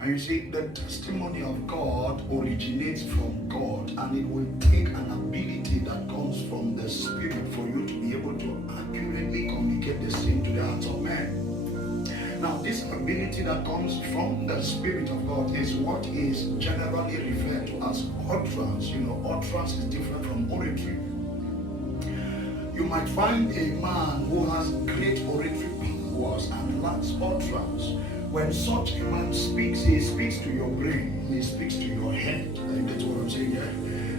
And you see, the testimony of God originates from God, and it will take an ability that comes from the Spirit for you to be able to accurately communicate the same to the hearts of men. Now, this ability that comes from the Spirit of God is what is generally referred to as utterance. You know, utterance is different from oratory. You might find a man who has great oratory powers and lacks utterance. When such a man speaks, he speaks to your brain, he speaks to your head. That's what I'm saying here.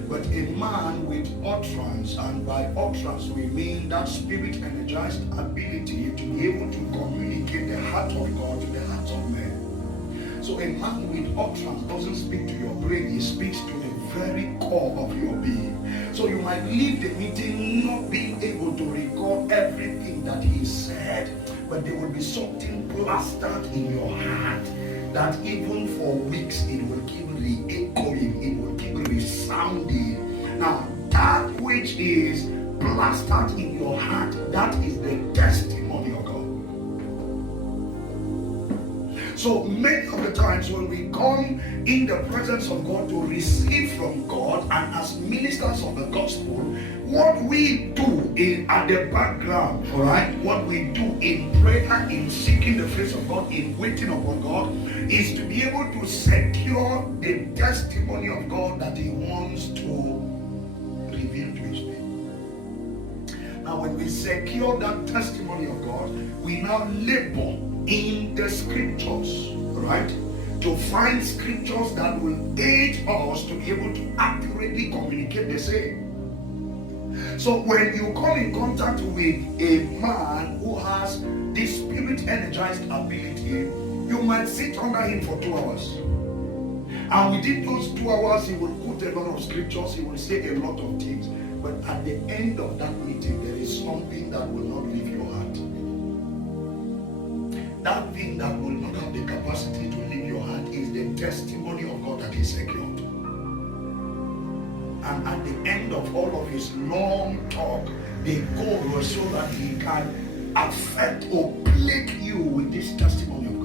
But a man with utterance, and by utterance we mean that spirit energized ability to be able to communicate the heart of God to the hearts of men. So a man with utterance doesn't speak to your brain, he speaks to the very core of your being. So you might leave the meeting not being able to recall everything that he said, but there will be something plastered in your heart that even for weeks it will keep re-echoing, it will keep resounding. Now, that which is plastered in your heart, that is the testimony of God. So many of the times when we come in the presence of God to receive from God, and as ministers of the gospel, what we do at the background, all right, what we do in prayer, in seeking the face of God, in waiting upon God, is to be able to secure the testimony of God that He wants to reveal to His people. Now, when we secure that testimony of God, we now labor in the scriptures, right, to find scriptures that will aid us to be able to accurately communicate the same. So when you come in contact with a man who has this spirit energized ability, you might sit under him for 2 hours, and within those 2 hours he will quote a lot of scriptures, he will say a lot of things, but at the end of that meeting there is something that will not leave your heart. That thing that will not have the capacity to leave your heart is the testimony of God that is secured. And at the end of all of his long talk, the goal was so that he can affect or plague you with this testimony of